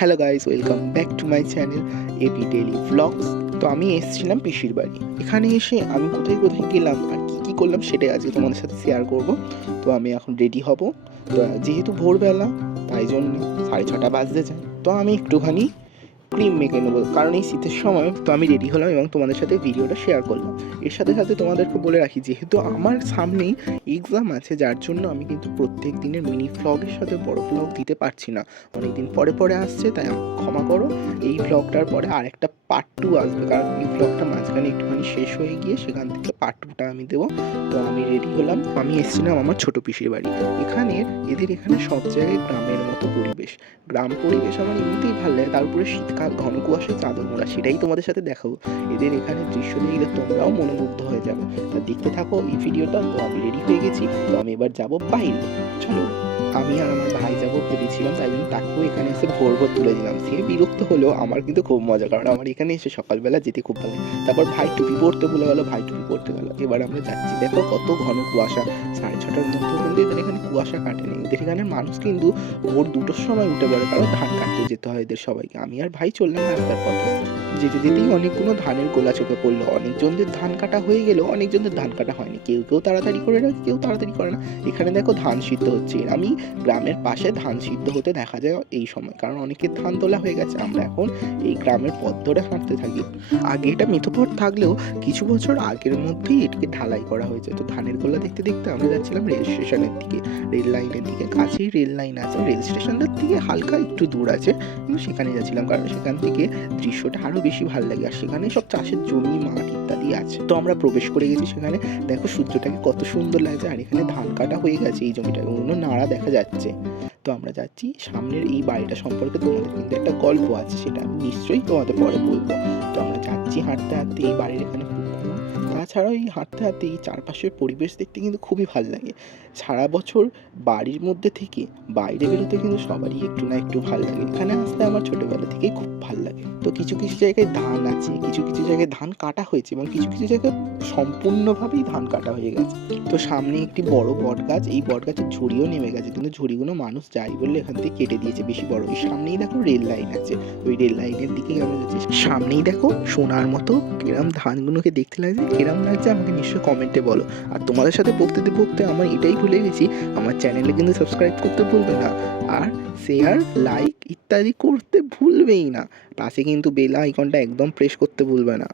Hello guys, welcome back to my channel AP daily vlogs. তো আমি এসেছিলাম পিসির বাড়ি। এখানে এসে আমি কোথায় কোথায় গেলাম আর কী কী করলাম সেটাই আজকে তোমাদের সাথে শেয়ার করব। তো আমি এখন রেডি হব। তো যেহেতু ভোরবেলা, তাই জন্য 6:30 বাজতে যায়। তো আমি একটুখানি ক্রিম মেখে নেবো, কারণ এই শীতের সময়। তো আমি রেডি হলাম এবং তোমাদের সাথে ভিডিওটা শেয়ার করলাম। এর সাথে সাথে তোমাদেরকে বলে রাখি, যেহেতু আমার সামনেই এক্সাম আছে, যার জন্য আমি কিন্তু প্রত্যেক দিনের মিনি ভ্লগের সাথে বড় ভ্লগ দিতে পারছি না। অনেক দিন পরে পরে আসছে, তাই ক্ষমা করো। এই ভ্লগটার পরে আরেকটা পার্ট 2 আসবে, কারণ এই ভ্লগটা মাঝখানে একটুখানি শেষ হয়ে গিয়ে সেখান থেকে পার্ট 2টা আমি দেবো। তো আমি রেডি হলাম। আমি এসেছিলাম আমার ছোট পিসির বাড়ি। এদের এখানে সব জায়গায় গ্রামের মতো পরিবেশ। গ্রাম পরিবেশ আমার এমনিতেই ভালো লাগে, তার উপরে শীতকাল, ঘন কুয়াশায় চাদর মোড়া, সেটাই তোমাদের সাথে দেখাবো। এদের এখানে দৃশ্য দেখলে তোমরাও মনোমুগ্ধ হয়ে যাবে। তা দেখতে থাকো এই ভিডিওটা। তো আমি রেডি হয়ে গেছি। তো আমি এবার যাবো বাইরে। চলো, আমি আর আমার ভাই যাবো ভেবেছিলাম, তাই জন্য তাকেও এখানে এসে ভোর ভোর তুলে দিলাম। সে বিরক্ত হলেও আমার কিন্তু খুব মজা, কারণ আমার এখানে এসে সকালবেলা যেতে খুব ভালো লাগে। তারপর ভাই টুপি পরতে ভুলে গেলো, ভাই টুপি পরতে গেলো। এবার আমরা যাচ্ছি। দেখো কত ঘন কুয়াশা। 6:30টার মধ্যেও কিন্তু এদের এখানে কুয়াশা কাটেনি। এদের এখানে মানুষ কিন্তু ভোর 2টোর সময় উঠে পড়ে, কারণ ধান কাটতে যেতে হয় এদের সবাইকে। আমি আর ভাই চললাম রাস্তার পথে। যেতে যেতেই অনেকগুলো ধানের গোলা চোখে পড়লো। অনেকজনদের ধান কাটা হয়ে গেলেও অনেকজনদের ধান কাটা হয়নি। কেউ কেউ তাড়াতাড়ি করে রাখে, কেউ তাড়াতাড়ি করে না। এখানে দেখো ধান সিদ্ধ হচ্ছে। আমি গ্রামের পাশে ধান সিদ্ধ হতে দেখা যায় এই সময়, কারণ অনেকের ধান তোলা হয়ে গেছে। আমরা এখন এই গ্রামের পথ ধরে হাঁটতে থাকি। আগে এটা মেঠোপথ থাকলেও কিছু বছর আগের মধ্যেই এটাকে ঢালাই করা হয়েছে। তো ধানের গোলা দেখতে দেখতে আমরা যাচ্ছিলাম রেল স্টেশনের দিকে, রেল লাইনের দিকে। কাছেই রেল লাইন আছে, রেল স্টেশনটার থেকে হালকা একটু দূর আছে, কিন্তু সেখানে যাচ্ছিলাম, কারণ সেখান থেকে দৃশ্যটা আরও বেশি ভালো লাগে। আর সেখানে সব চাষের জমি, মাঠ ইত্যাদি আছে। তো আমরা প্রবেশ করে গেছি সেখানে। দেখো সূর্যটাকে কত সুন্দর লাগছে। আর এখানে ধান কাটা হয়ে গেছে এই জমিটা, অন্য নাড়া দেখা যাচ্ছে। তো আমরা যাচ্ছি। সামনের এই বাড়িটা সম্পর্কে তোমাদের কিন্তু একটা গল্প আছে, সেটা আমি নিশ্চয়ই তোমাদের পরে বলবো। তো আমরা যাচ্ছি হাঁটতে হাঁটতে। এই বাড়ির এখানে পুকুর, তাছাড়াও এই হাঁটতে হাঁটতে এই চারপাশের পরিবেশ দেখতে কিন্তু খুবই ভালো লাগে। সারা বছর বাড়ির মধ্যে থেকে বাইরে বেরোতে কিন্তু সবারই একটু না একটু ভালো লাগে। এখানে আসতে আমার ছোটোবেলা থেকেই খুব ভালো লাগে। তো কিছু কিছু জায়গায় ধান আছে, কিছু কিছু জায়গায় ধান কাটা হয়েছে, এবং কিছু কিছু জায়গায় সম্পূর্ণভাবেই ধান কাটা হয়ে গেছে। তো সামনে একটি বড় বট গাছ, এই বট গাছের ঝুড়িও নেমে গেছে, কিন্তু ঝুড়িগুলো মানুষ যাই বললে এখান থেকে কেটে দিয়েছে বেশি বড়। ওই সামনেই দেখো রেল লাইন আছে, ওই রেল লাইনের দিকেই আমরা যাচ্ছি। সামনেই দেখো সোনার মতো কিরম ধানগুলোকে দেখতে লাগছে, কিরম লাগছে আমাকে নিশ্চয়ই কমেন্টে বলো। আর তোমাদের সাথে বকতে বকতে আমার এটাই ভুলে গেছি, আমার চ্যানেলে কিন্তু সাবস্ক্রাইব করতে ভুলবে না, আর শেয়ার, লাইক ইত্যাদি করতে ভুলবেই না। পাশে কিন্তু বেল আইকনটা একদম প্রেস করতে ভুলবে না।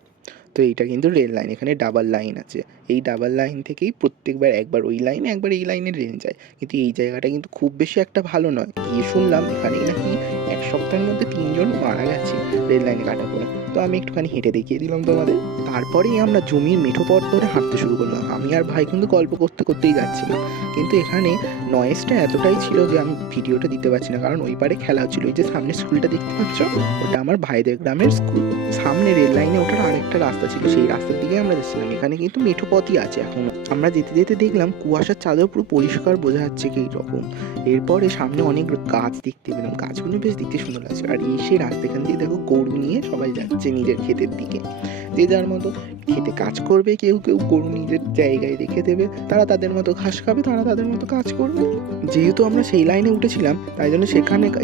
তো এইটা কিন্তু রেল লাইন, এখানে ডাবল লাইন আছে। এই ডাবল লাইন থেকেই প্রত্যেকবার একবার ওই লাইনে একবার এই লাইনে ট্রেন যায়। কিন্তু এই জায়গাটা কিন্তু খুব বেশি একটা ভালো নয়। গিয়ে শুনলাম এখানেই নাকি 1 সপ্তাহের মধ্যে 3 জন মারা গেছে রেল লাইনে কাটা পড়ে। তো আমি একটুখানি হেঁটে দেখিয়ে দিলাম তোমাদের। তারপরেই আমরা জমির মেঠো পথ ধরে হাঁটতে শুরু করলাম। আমি আর ভাই কিন্তু গল্প করতে করতেই যাচ্ছিলাম, কিন্তু এখানে নয়েজটা এতটাই ছিল যে আমি ভিডিওটা দিতে পারছি না, কারণ ওই পারে খেলা হচ্ছিল। ওই যে সামনে স্কুলটা দেখতে পাচ্ছ, ওটা আমার ভাইদের গ্রামের স্কুল। সামনে রেল লাইনে ওঠার আরেকটা রাস্তা ছিল, সেই রাস্তার দিকে আমরা যাচ্ছিলাম। এখানে কিন্তু মেঠো পথই আছে এখন। আমরা যেতে যেতে দেখলাম কুয়াশার চাদর পুরো পরিষ্কার বোঝা যাচ্ছে কি রকম। এরপরে সামনে অনেক গাছ দেখতে পেলাম, গাছগুলো বেশ দেখতে সুন্দর লাগছে। আর সেই রাস্তাখান দিয়ে দেখো গরু নিয়ে সবাই যাচ্ছে নিজের ক্ষেতের দিকে। যে যার মতো খেতে কাজ করবে, কেউ কেউ গরু নিজের জায়গায় রেখে দেবে, তারা তাদের মতো ঘাস খাবে, তারা তাদের মতো কাজ করবে। যেহেতু আমরা সেই লাইনে উঠেছিলাম, তাই জন্য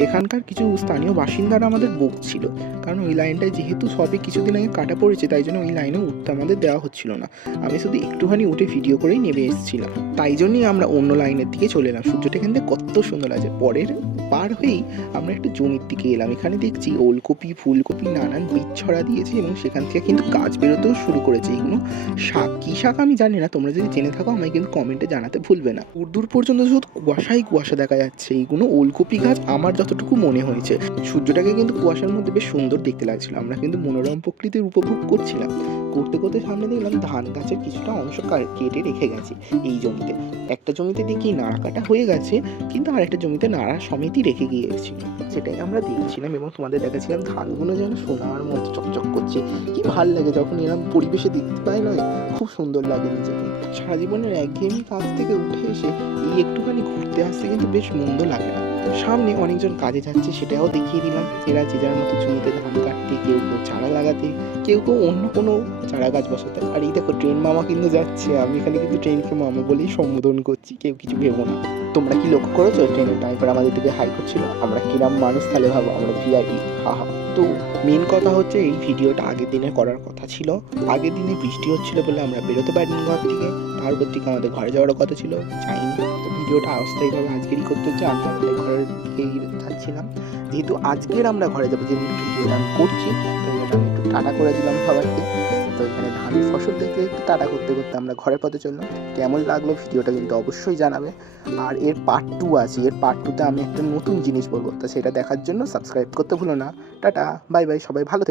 এখানকার কিছু স্থানীয় বাসিন্দারা আমাদের বকছিল, কারণ ওই লাইনটায় যেহেতু সবে কিছুদিন আগে কাটা পড়েছে, তাই জন্য ওই লাইনে উঠতে আমাদের দেওয়া হচ্ছিল না। আমি শুধু একটুখানি উঠে ভিডিও করেই নেমে এসেছিলাম, তাই জন্যই আমরা অন্য লাইনের দিকে চলে এলাম। সূর্যটা এখান থেকে কত সুন্দর আছে। পরের পার হয়েই আমরা একটা জমির দিকে এলাম। এখানে দেখছি ওলকপি, ফুলকপি, নানান বীজ ছড়া দিয়েছে, এবং সেখান থেকে কিন্তু গাছ বেরোতেও শুরু করেছে। এইগুলো শাক, কী শাক আমি জানি না, তোমরা যদি জেনে থাকো আমায় কিন্তু কমেন্টে জানাতে ভুলবে না। দূর পর্যন্ত শুধু কুয়াশাই কুয়াশা দেখা যাচ্ছে। এইগুলো ওলকপি গাছ আমার যতটুকু মনে হয়েছে। সূর্যটাকে কিন্তু কুয়াশার মধ্যে বেশ সুন্দর দেখতে লাগছিল। আমরা কিন্তু মনোরম প্রকৃতির উপভোগ করছিলাম। করতে করতে সামনে দেখলাম ধান গাছের কিছুটা অংশ কেটে রেখে গেছে এই জমিতে। একটা জমিতে দেখি নাড়া কাটা হয়ে গেছে, কিন্তু আরেকটা জমিতে নাড়া সমেতই রেখে গিয়েছিল। সেটাই আমরা দেখছিলাম এবং তোমাদের দেখাচ্ছিলাম। ধানগুলো যেন সোনার মতো চকচক করছে। কি ভাল লাগে যখন এরকম পরিবেশে দেখতে পাই, নয়? খুব সুন্দর লাগে নিজেকে। সারা জীবনের একঘেয়েমি কাজ থেকে উঠে এসে এই একটুখানি ঘুরতে আসতে কিন্তু বেশ মন্দ লাগে না। সামনে অনেকজন কাজে যাচ্ছে সেটাও দেখিয়ে দিলাম। এরা যে যার মতো জমিতে ধান কাটতে, কেউ চারা লাগাতে, কেউ অন্য কোনো চারা গাছ বসাতে। আর এই দেখো ট্রেন মামা কিন্তু যাচ্ছে, আমি এখানে কিন্তু ট্রেনকে মামা বলেই সম্বোধন করছি, কেউ কিছু ভেবো না। তোমরা কি লক্ষ্য করেছো ট্রেনের ড্রাইভার আমাদের দিকে হাই করছিল? আমরা কিরাম মানুষ তাহলে ভাবো, আমরা ভিআইপি, হাহা। তো মেন কথা হচ্ছে এই ভিডিওটা আগের দিনে করার কথা ছিল। আগের দিনে বৃষ্টি হচ্ছিল বলে আমরা বেরোতে পারিনি ঘর থেকে। তারপর থেকে আমাদের ঘরে যাওয়ারও কথা ছিল, যাইনি। তো ভিডিওটা অস্থায়ীভাবে আজকেরই করতে হচ্ছে, আমি আমাদের ঘরের দিকেই যাচ্ছিলাম। যেহেতু আজকের আমরা ঘরে যাবো, যে ভিডিওটা আমি করছি, তো এটা আমি একটু টাটা করে দিলাম সবাইকে। তো এখানে ধানের ফসল দেখতে একটু টাটা করতে করতে আমরা ঘরের পথে চললাম। কেমন লাগলো ভিডিওটা কিন্তু অবশ্যই জানাবে। আর এর পার্ট 2 আছে, এর পার্ট 2তে আমি একটা নতুন জিনিস বলবো, তো সেটা দেখার জন্য সাবস্ক্রাইব করতে ভুলো না। টাটা, বাই বাই, সবাই ভালো থেকো।